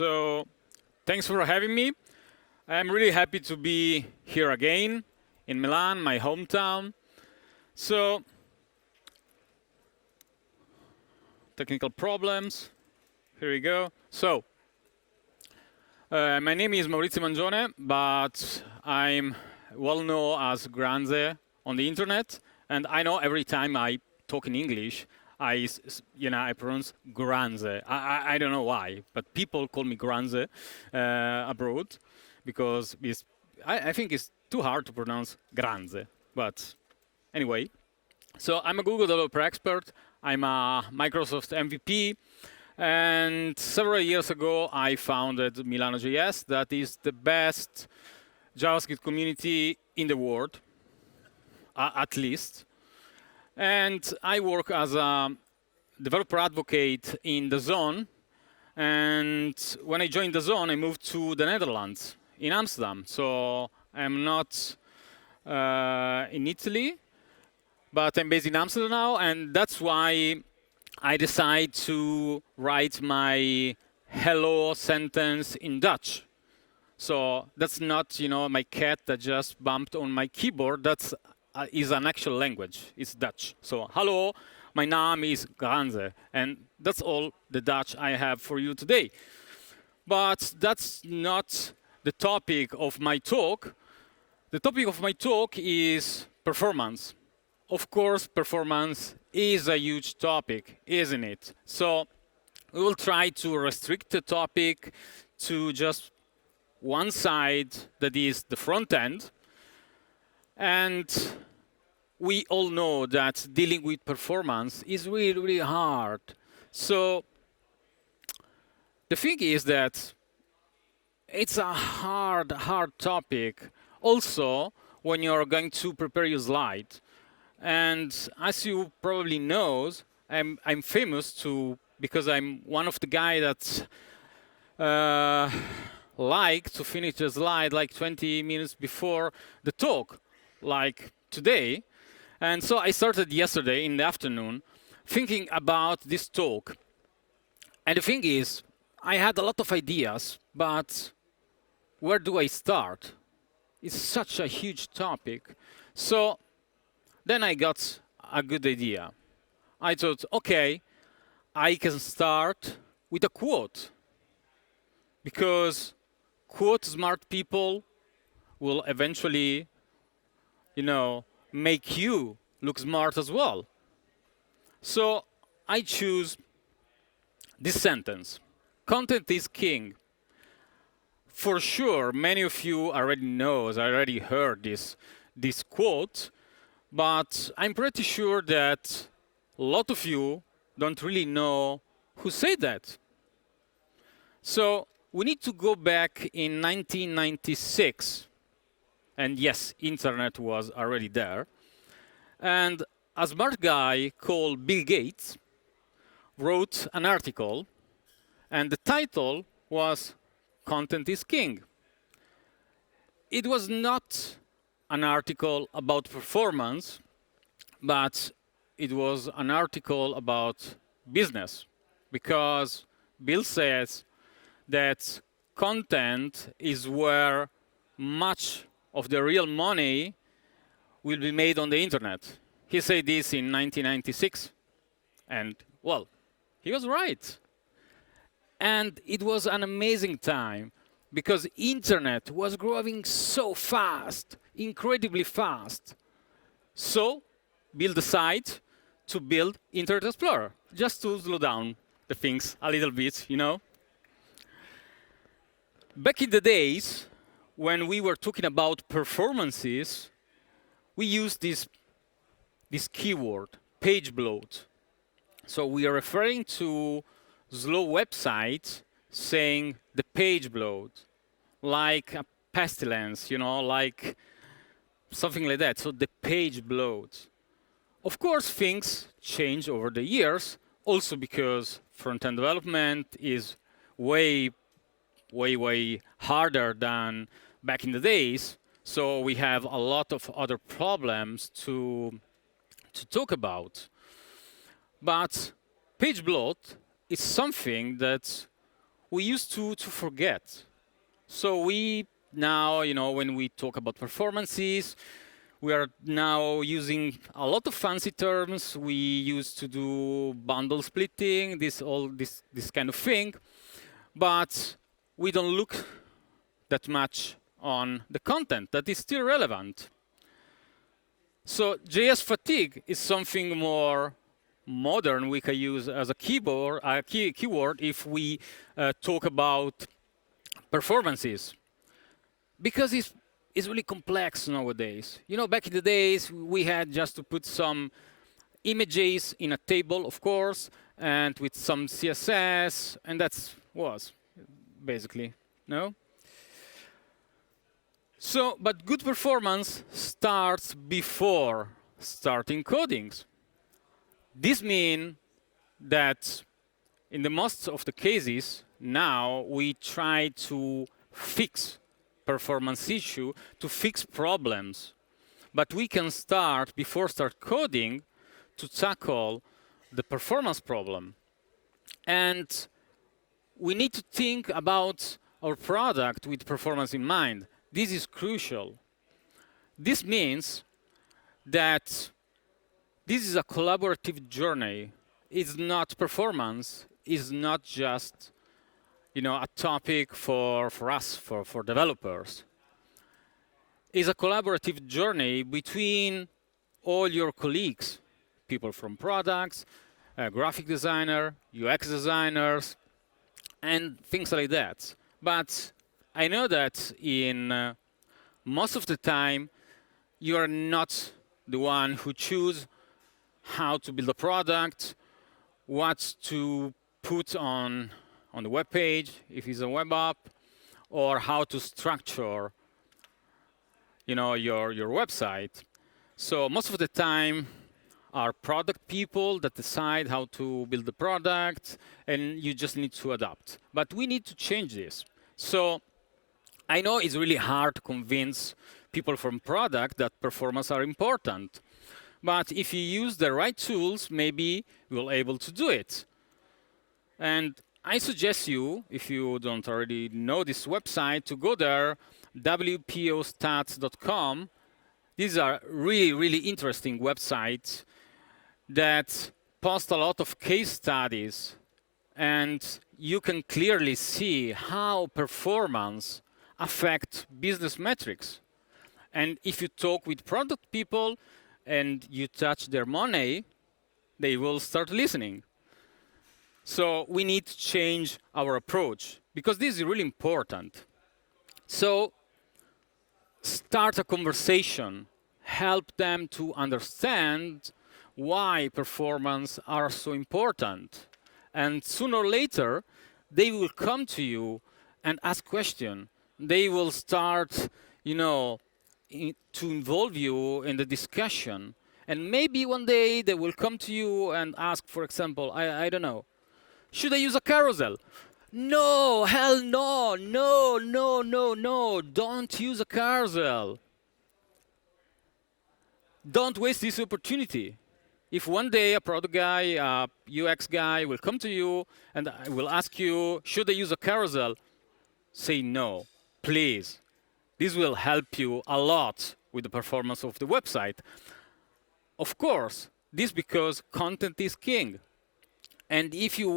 So, thanks for having me. I'm really happy to be here again in Milan, my hometown. So, technical problems. Here we go. So, my name is Maurizio Mangione, but I'm well known as Granze on the internet. And I know every time I talk in English, I pronounce Granze. I don't know why, but people call me Granze abroad because I think it's too hard to pronounce Granze. But anyway, so I'm a Google developer expert. I'm a Microsoft MVP. And several years ago, I founded Milano.js. That is the best JavaScript community in the world, at least. And I work as a developer advocate in DAZN. And when I joined DAZN, I moved to the Netherlands, in Amsterdam. So I'm not in Italy, but I'm based in Amsterdam now. And that's why I decided to write my hello sentence in Dutch. So that's not, my cat that just bumped on my keyboard. That's is an actual language. It's Dutch. So, hallo, my name is Granze. And that's all the Dutch I have for you today. But that's not the topic of my talk. The topic of my talk is performance. Of course, performance is a huge topic, isn't it? So, we will try to restrict the topic to just one side, that is the front end. And we all know that dealing with performance is really, really hard. So the thing is that it's a hard topic. Also, when you're going to prepare your slide. And as you probably know, I'm famous because I'm one of the guys that like to finish the slide like 20 minutes before the talk, like today. And so I started yesterday in the afternoon thinking about this talk. And the thing is, I had a lot of ideas, but where do I start? It's such a huge topic. So then I got a good idea. I thought, okay, I can start with a quote, because quote smart people will eventually, make you look smart as well. So I choose this sentence. Content is king. For sure, many of you already heard this quote, but I'm pretty sure that a lot of you don't really know who said that. So we need to go back in 1996. And yes, internet was already there. And a smart guy called Bill Gates wrote an article, and the title was Content is King. It was not an article about performance, but it was an article about business, because Bill says that content is where much of the real money will be made on the internet. He said this in 1996, and well, he was right. And it was an amazing time, because internet was growing so fast, incredibly fast. So Bill decided to build Internet Explorer, just to slow down the things a little bit, Back in the days, when we were talking about performances, we used this keyword, page bloat. So we are referring to slow websites saying the page bloat, like a pestilence, like something like that. So the page bloat. Of course, things change over the years, also because front-end development is way harder than back in the days. So we have a lot of other problems to talk about. But page bloat is something that we used to forget. So we now, when we talk about performances, we are now using a lot of fancy terms. We used to do bundle splitting, this kind of thing, but we don't look that much on the content that is still relevant. So JS fatigue is something more modern we can use as a keyword if we talk about performances, because it's really complex nowadays. Back in the days, we had just to put some images in a table, of course, and with some CSS, and that's was basically, no? So, but good performance starts before starting codings. This means that in the most of the cases, now we try to fix performance issue, to fix problems. But we can start, before start coding, to tackle the performance problem. And we need to think about our product with performance in mind. This is crucial. This means that this is a collaborative journey. It's not performance. It's not just, a topic for us, for developers. It's a collaborative journey between all your colleagues, people from products, graphic designer, UX designers, and things like that. But I know that in most of the time, you are not the one who choose how to build a product, what to put on the web page, if it's a web app, or how to structure, your website. So most of the time are product people that decide how to build the product, and you just need to adapt. But we need to change this. So I know it's really hard to convince people from product that performance are important. But if you use the right tools, maybe you'll able to do it. And I suggest you, if you don't already know this website, to go there, wpostats.com. These are really, really interesting websites that post a lot of case studies, and you can clearly see how performance affects business metrics. And if you talk with product people and you touch their money, they will start listening. So we need to change our approach, because this is really important. So start a conversation, help them to understand why performance are so important. And sooner or later, they will come to you and ask questions. They will start, to involve you in the discussion. And maybe one day they will come to you and ask, for example, I don't know, should I use a carousel? No, hell no, no, don't use a carousel. Don't waste this opportunity. If one day a product guy, a UX guy will come to you and will ask you, should I use a carousel? Say no, please. This will help you a lot with the performance of the website. Of course, this because content is king. And if you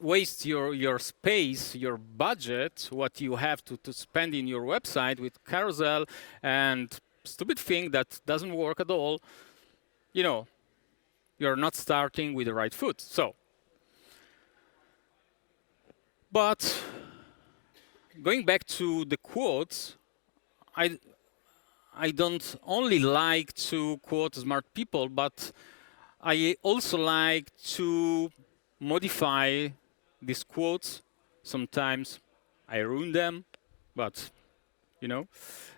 waste your space, your budget, what you have to spend in your website with carousel and stupid thing that doesn't work at all, you're not starting with the right foot. So, but going back to the quotes, I don't only like to quote smart people, but I also like to modify these quotes. Sometimes I ruin them, but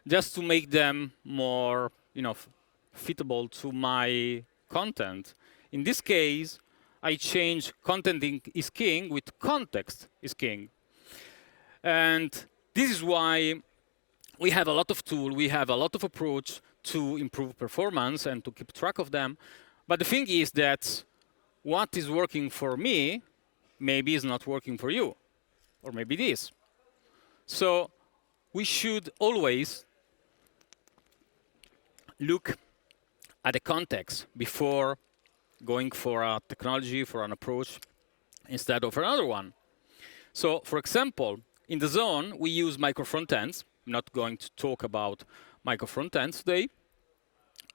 just to make them more, fitable to my content. In this case, I change content is king with context is king. And this is why we have a lot of tools, we have a lot of approach to improve performance and to keep track of them. But the thing is that what is working for me maybe is not working for you. or maybe this. So we should always look at the context before going for a technology, for an approach, instead of another one. So, for example, in the zone, we use micro frontends. I'm not going to talk about micro frontends today,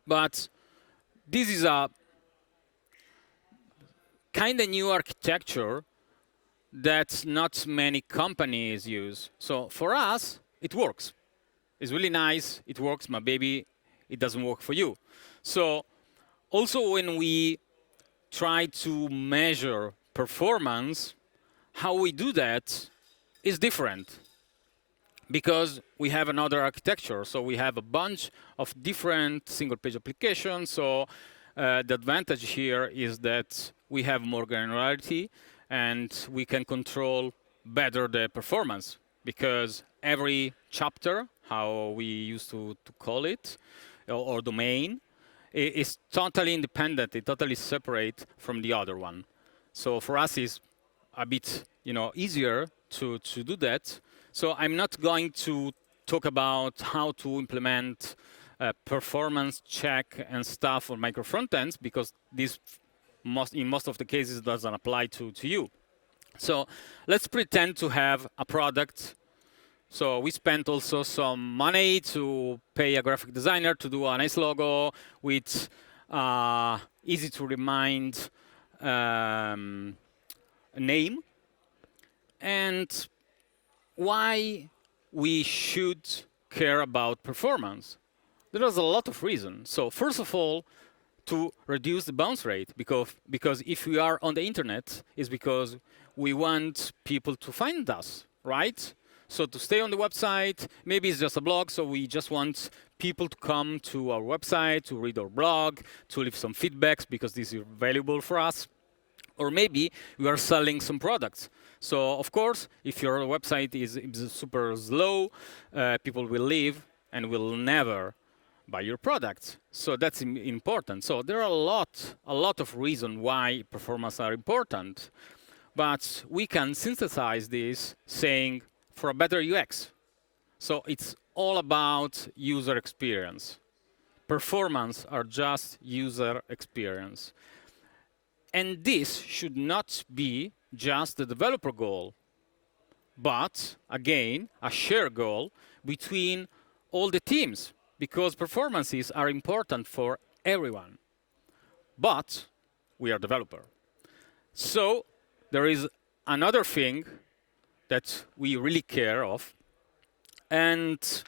but this is a kind of new architecture that not many companies use. So for us, it works. It's really nice. It works, my baby. It doesn't work for you. So also when we try to measure performance, how we do that is different because we have another architecture. So we have a bunch of different single-page applications. So the advantage here is that we have more granularity and we can control better the performance because every chapter, how we used to call it, or domain, is totally independent, it's totally separate from the other one. So for us, it's a bit easier to do that. So I'm not going to talk about how to implement performance check and stuff on micro frontends because this in most of the cases doesn't apply to you. So let's pretend to have a product. So we spent also some money to pay a graphic designer to do a nice logo with easy to remind name. And why we should care about performance? There is a lot of reasons. So first of all, to reduce the bounce rate, because if we are on the internet, it's because we want people to find us, right? So to stay on the website, maybe it's just a blog, so we just want people to come to our website, to read our blog, to leave some feedbacks because this is valuable for us. Or maybe we are selling some products. So of course, if your website is super slow, people will leave and will never buy your products. So that's important. So there are a lot of reasons why performance are important. But we can synthesize this saying for a better UX. So it's all about user experience. Performance are just user experience. And this should not be just the developer goal, but again, a shared goal between all the teams, because performances are important for everyone. But we are developer. So there is another thing that we really care of, and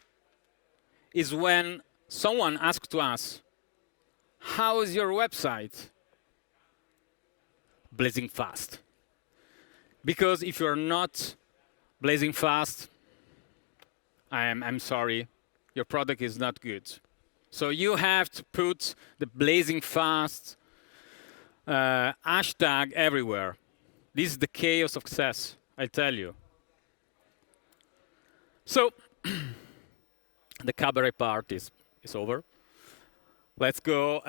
is when someone asks to us, how is your website? Blazing fast. Because if you're not blazing fast, I'm sorry, your product is not good. So you have to put the blazing fast hashtag everywhere. This is the key of success, I tell you. So the cabaret part is over. Let's go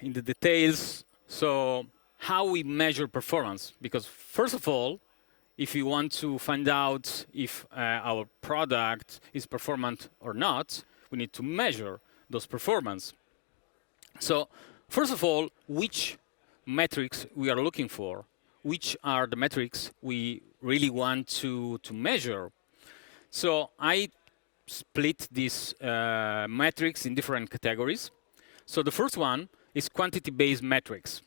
in the details. So how we measure performance, because first of all, if you want to find out if our product is performant or not, we need to measure those performance. So first of all, which metrics we are looking for? Which are the metrics we really want to measure? So I split these metrics in different categories. So the first one is quantity-based metrics.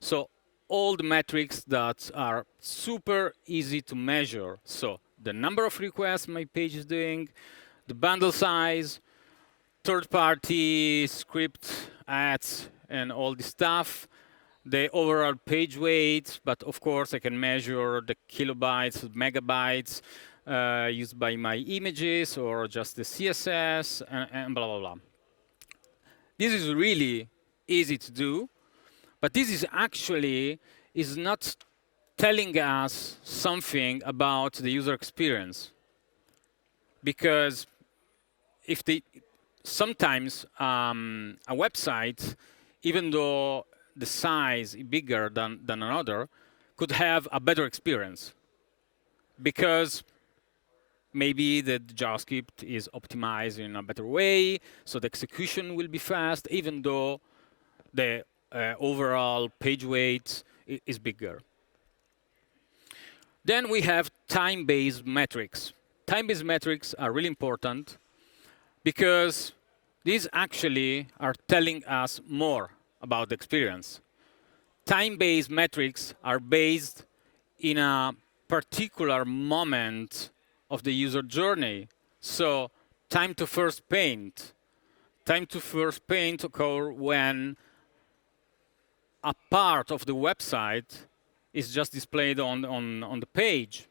So all the metrics that are super easy to measure. So the number of requests my page is doing, the bundle size, third-party script ads, and all this stuff, the overall page weight, but of course I can measure the kilobytes, megabytes used by my images, or just the CSS, and blah, blah, blah. This is really easy to do, but this is actually not telling us something about the user experience. Because if sometimes a website, even though the size is bigger than another, could have a better experience. Because maybe the JavaScript is optimized in a better way, so the execution will be fast, even though the overall page weight is bigger. Then we have time-based metrics. Time-based metrics are really important because these actually are telling us more about the experience. Time-based metrics are based in a particular moment of the user journey. So time to first paint. Time to first paint occurs when a part of the website is just displayed on the page.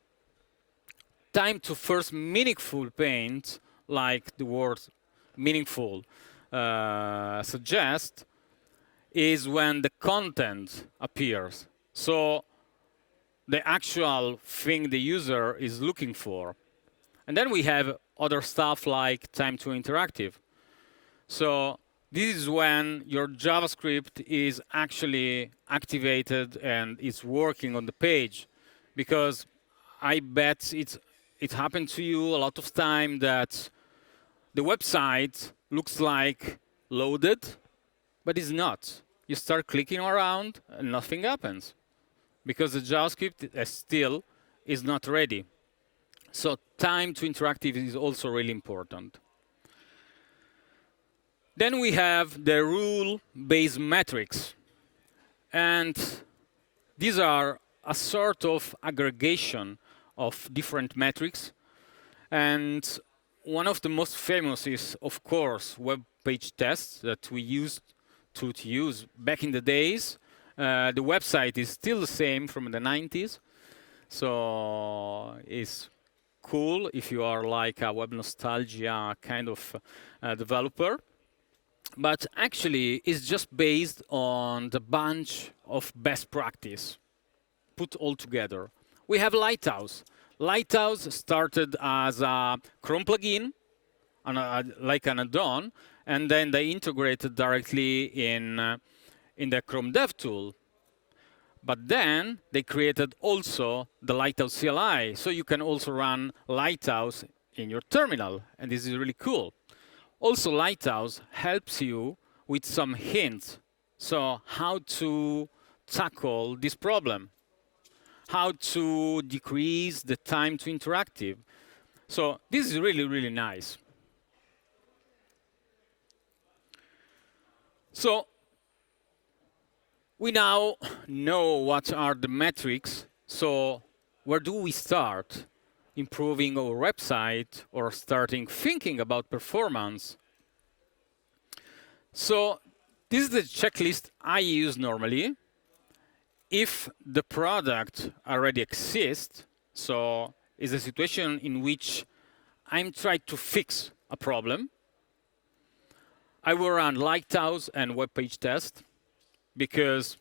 Time to first meaningful paint, like the word meaningful suggests, is when the content appears. So the actual thing the user is looking for. And then we have other stuff like time to interactive. So this is when your JavaScript is actually activated and it's working on the page. Because I bet it happened to you a lot of time that the website looks like loaded, but it's not. You start clicking around and nothing happens because the JavaScript still is not ready. So time to interactive is also really important. Then we have the rule-based metrics. And these are a sort of aggregation of different metrics. And one of the most famous is, of course, web page tests that we used to use back in the days. The website is still the same from the 90s. So it's cool if you are like a web nostalgia kind of developer. But actually, it's just based on the bunch of best practice put all together. We have Lighthouse. Lighthouse started as a Chrome plugin, like an add-on, and then they integrated directly in the Chrome Dev tool. But then they created also the Lighthouse CLI, so you can also run Lighthouse in your terminal, and this is really cool. Also, Lighthouse helps you with some hints. So how to tackle this problem, how to decrease the time to interactive. So this is really, really nice. So we now know what are the metrics. So where do we start? Improving our website or starting thinking about performance. So this is the checklist I use normally. If the product already exists, so is a situation in which I'm trying to fix a problem, I will run Lighthouse and web page test because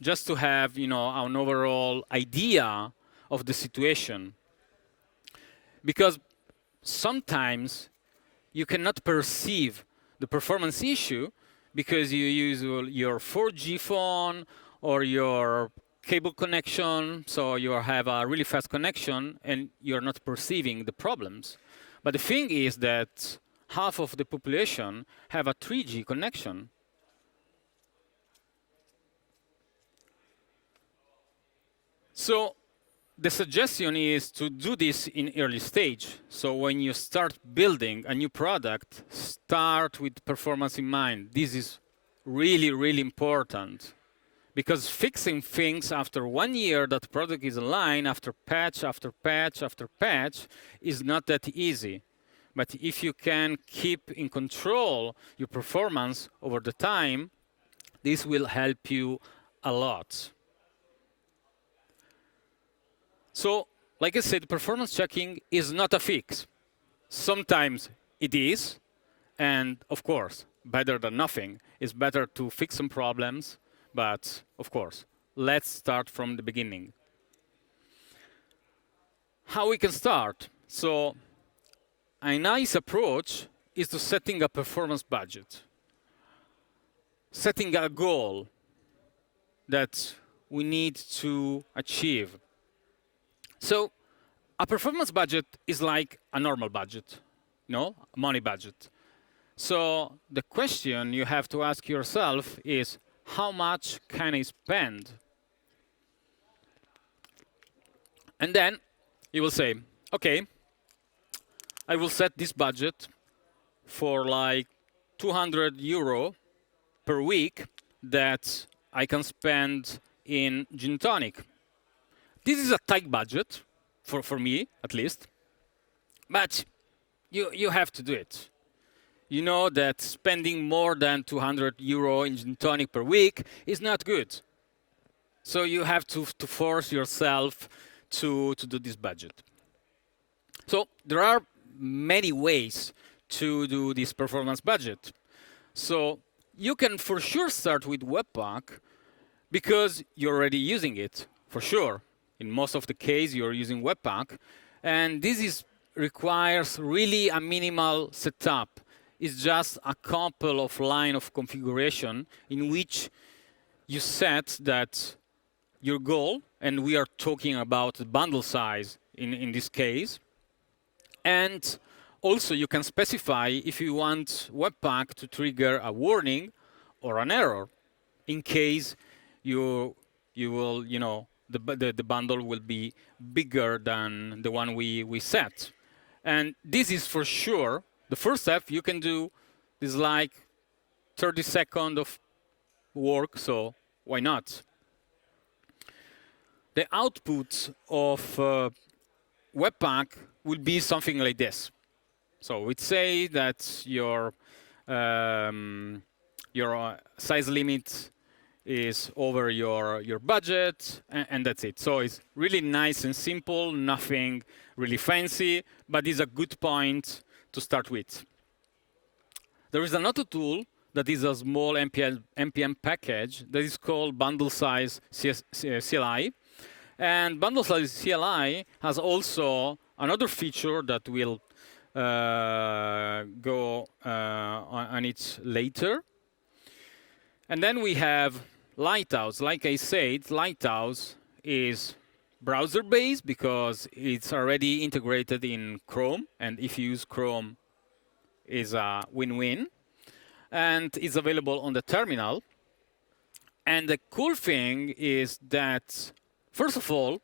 just to have an overall idea of the situation. Because sometimes you cannot perceive the performance issue because you use your 4G phone or your cable connection, so you have a really fast connection and you're not perceiving the problems. But the thing is that half of the population have a 3G connection. So the suggestion is to do this in early stage. So when you start building a new product, start with performance in mind. This is really, really important. Because fixing things after 1 year that product is online, after patch, after patch, after patch, is not that easy. But if you can keep in control your performance over the time, this will help you a lot. So, like I said, performance checking is not a fix. Sometimes it is, and of course, better than nothing. It's better to fix some problems, but of course, let's start from the beginning. How we can start? So, a nice approach is to setting a performance budget. Setting a goal that we need to achieve. So A performance budget is like a normal budget, money budget. So the question you have to ask yourself is, how much can I spend? And then you will say, okay, I will set this budget for like 200 euro per week that I can spend in gin tonic. This is a tight budget, for me at least, but you have to do it. You know that spending more than 200 euro in gin tonic per week is not good. So you have to force yourself to do this budget. So there are many ways to do this performance budget. So you can for sure start with Webpack because you're already using it, for sure. In most of the case, you're using Webpack. And this requires really a minimal setup. It's just a couple of lines of configuration in which you set that your goal, and we are talking about the bundle size in this case. And also you can specify if you want Webpack to trigger a warning or an error in case you will, the bundle will be bigger than the one we set. And this is for sure the first step. You can do is like 30 seconds of work, so why not? The output of Webpack will be something like this. So we'd say that your size limit is over your budget, and that's it. So it's really nice and simple, nothing really fancy, but it's a good point to start with. There is another tool that is a small NPM package that is called bundle size CLI. And bundle size CLI has also another feature that will go on it later. And then we have Lighthouse. Like I said, Lighthouse is browser-based because it's already integrated in Chrome. And if you use Chrome, it's a win-win. And it's available on the terminal. And the cool thing is that, first of all,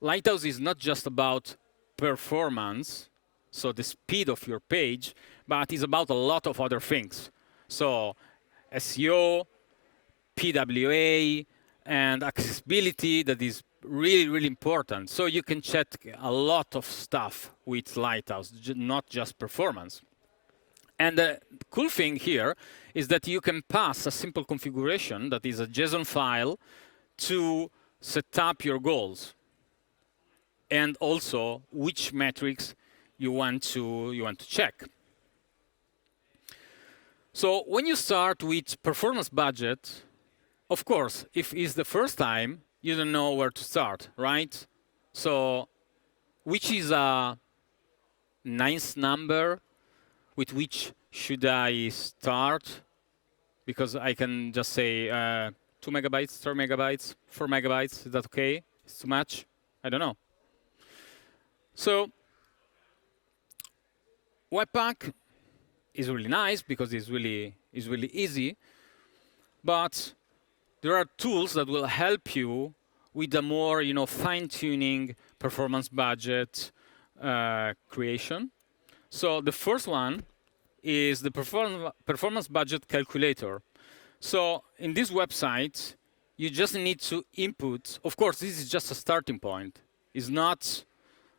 Lighthouse is not just about performance, so the speed of your page, but it's about a lot of other things. So SEO, PWA, and accessibility, that is really, really important. So you can check a lot of stuff with Lighthouse, not just performance. And the cool thing here is that you can pass a simple configuration that is a JSON file to set up your goals, and also which metrics you want to check. So when you start with performance budget, of course, if it's the first time, you don't know where to start, right? So which is a nice number with which should I start? Because I can just say 2 megabytes, 3 megabytes, 4 megabytes. Is that okay? It's too much? I don't know. So Webpack is really nice because it's really easy. But there are tools that will help you with a more fine-tuning performance budget creation. So the first one is the performance budget calculator. So in this website, you just need to input. Of course, this is just a starting point. It's not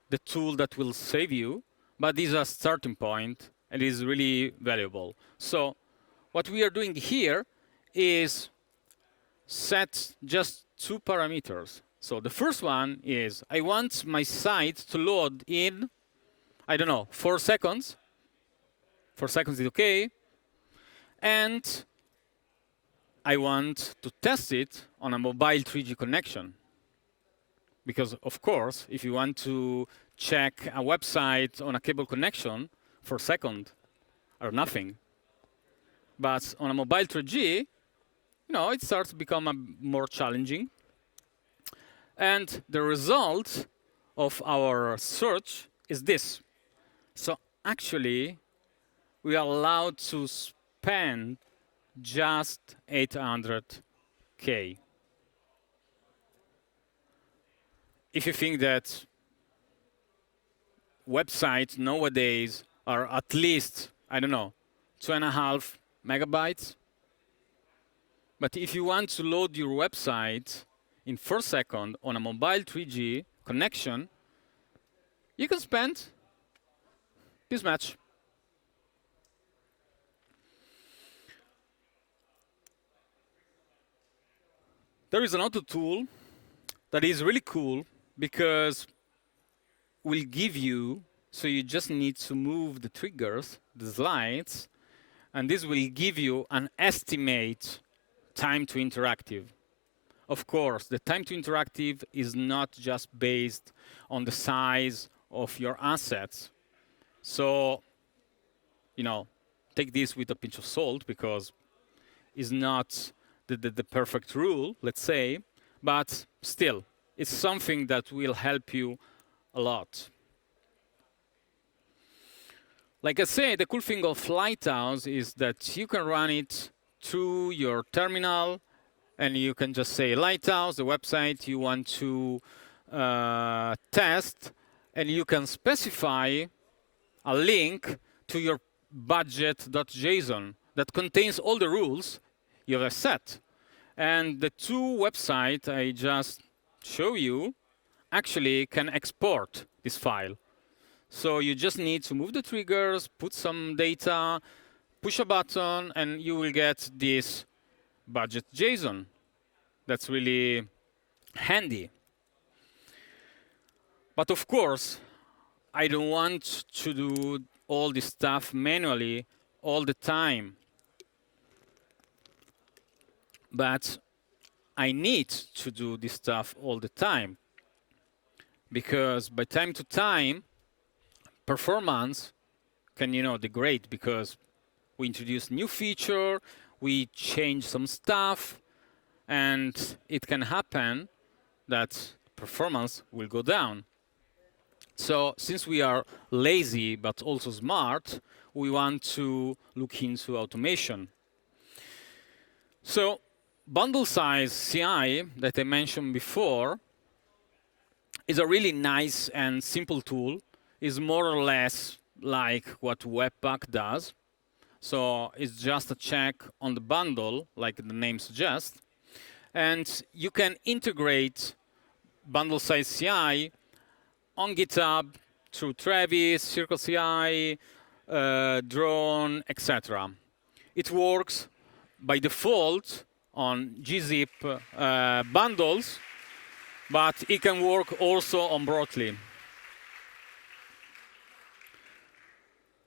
the tool that will save you, but this is a starting point, and it is really valuable. So what we are doing here is set just 2 parameters. So the first one is I want my site to load in, I don't know, 4 seconds. 4 seconds is okay. And I want to test it on a mobile 3G connection. Because, of course, if you want to check a website on a cable connection, 4 seconds are nothing. But on a mobile 3G, it starts to become more challenging. And the result of our search is this. So actually, we are allowed to spend just 800K. If you think that websites nowadays are at least, I don't know, 2.5 megabytes, but if you want to load your website in 4 seconds on a mobile 3G connection, you can spend this much. There is another tool that is really cool because will give you, so you just need to move the triggers, the slides, and this will give you an estimate time to interactive. Of course, the time to interactive is not just based on the size of your assets. So, take this with a pinch of salt because it's not the perfect rule, let's say, but still, it's something that will help you a lot. Like I said, the cool thing of Lighthouse is that you can run it through your terminal, and you can just say Lighthouse, the website you want to test, and you can specify a link to your budget.json that contains all the rules you have set. And the two websites I just show you actually can export this file. So you just need to move the triggers, put some data, push a button, and you will get this budget JSON. That's really handy. But of course, I don't want to do all this stuff manually all the time. But I need to do this stuff all the time. Because by time to time, performance can, degrade because we introduce new feature, we change some stuff, and it can happen that performance will go down. So since we are lazy but also smart, we want to look into automation. So bundle size CI that I mentioned before is a really nice and simple tool. It's more or less like what Webpack does. So it's just a check on the bundle, like the name suggests. And you can integrate bundle size CI on GitHub through Travis, Circle CI, Drone, etc. It works by default on gzip bundles, but it can work also on broadly.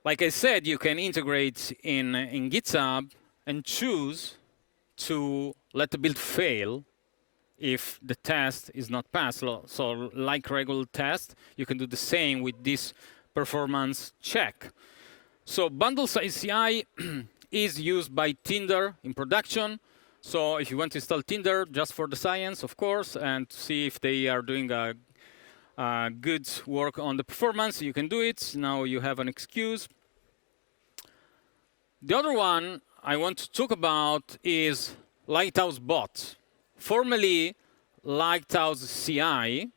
Like I said, you can integrate in GitHub and choose to let the build fail if the test is not passed. So like regular test, you can do the same with this performance check. So bundle size CI is used by Tinder in production. So if you want to install Tinder just for the science, of course, and to see if they are doing a good work on the performance, you can do it. Now you have an excuse. The other one I want to talk about is Lighthouse Bot, formerly Lighthouse CI.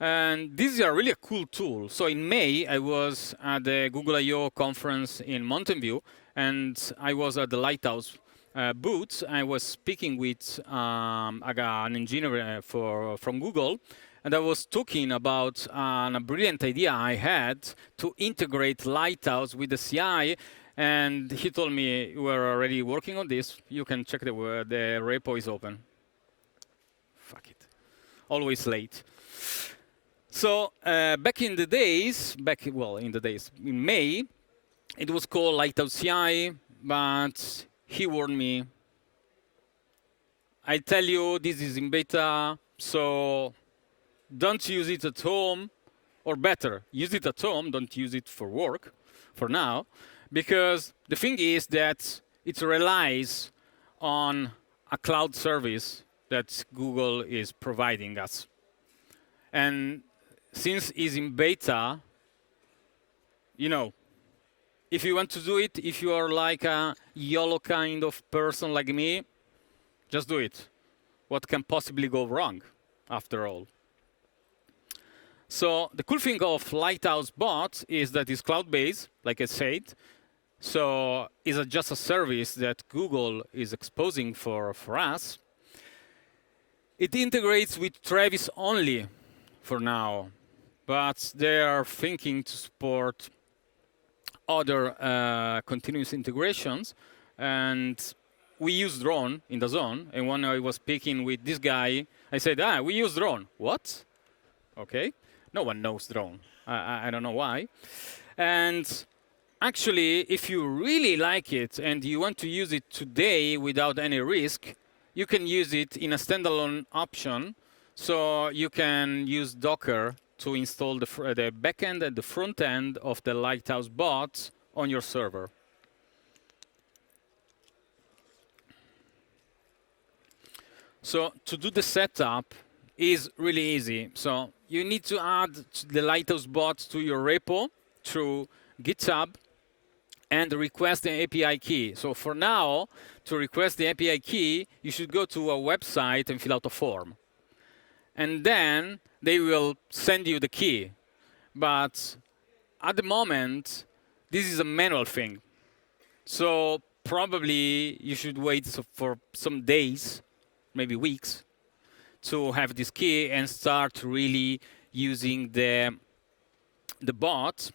And this is a really cool tool. So in May, I was at the Google I/O conference in Mountain View, and I was at the Lighthouse booth. I was speaking with an engineer from Google, and I was talking about a brilliant idea I had to integrate Lighthouse with the CI. And he told me, we're already working on this. You can check the repo is open. Fuck it. Always late. So back in the days, in May, it was called Lighthouse CI, but he warned me, I tell you, this is in beta, so don't use it at home, or better, use it at home, don't use it for work, for now, because the thing is that it relies on a cloud service that Google is providing us. And since it's in beta, you know, if you want to do it, if you are like a YOLO kind of person like me, just do it. What can possibly go wrong, after all? So the cool thing of Lighthouse bot is that it's cloud-based, like I said. So it's just a service that Google is exposing for us. It integrates with Travis only for now, but they are thinking to support other continuous integrations. And we use drone in DAZN. And when I was speaking with this guy, I said, we use drone. What? OK. No one knows drone. I don't know why. And actually, if you really like it and you want to use it today without any risk, you can use it in a standalone option. So you can use Docker to install the backend and the front end of the Lighthouse bot on your server. So to do the setup is really easy. So you need to add the Lighthouse bot to your repo through GitHub and request the API key. So for now, to request the API key, you should go to a website and fill out a form. And then they will send you the key. But at the moment, this is a manual thing. So probably you should wait for some days, maybe weeks, to have this key and start really using the bot.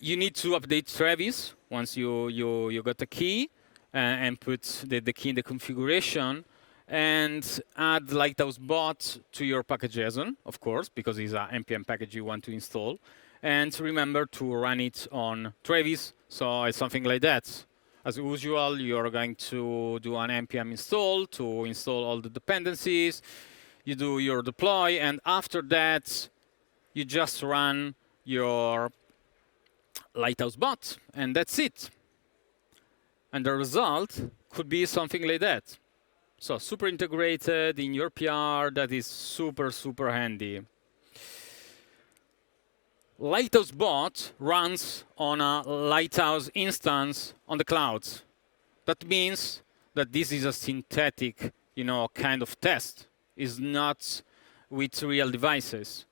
You need to update Travis once you got the key and put the key in the configuration, and add Lighthouse bot to your package.json, of course, because it's an npm package you want to install. And remember to run it on Travis. So it's something like that. As usual, you're going to do an npm install to install all the dependencies. You do your deploy, and after that, you just run your Lighthouse bot, and that's it. And the result could be something like that. So super integrated in your PR, that is super, super handy. Lighthouse bot runs on a Lighthouse instance on the clouds. That means that this is a synthetic, kind of test. It's not with real devices.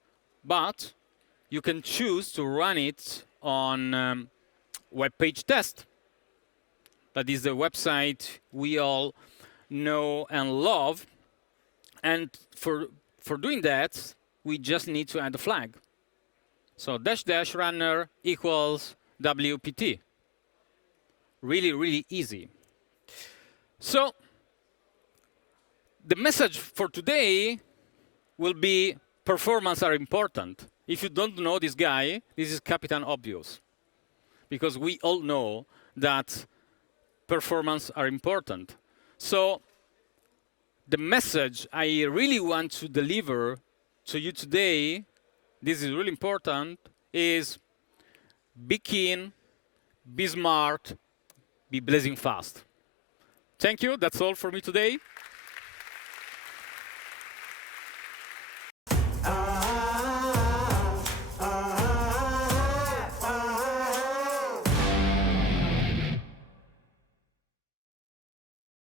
But you can choose to run it on web page test. That is the website we all know and love. And for doing that, we just need to add a flag. So -- runner equals WPT. Really, really easy. So the message for today will be performance are important. If you don't know this guy, this is Captain Obvious. Because we all know that performance are important. So the message I really want to deliver to you today, this is really important, is be keen, be smart, be blazing fast. Thank you. That's all for me today.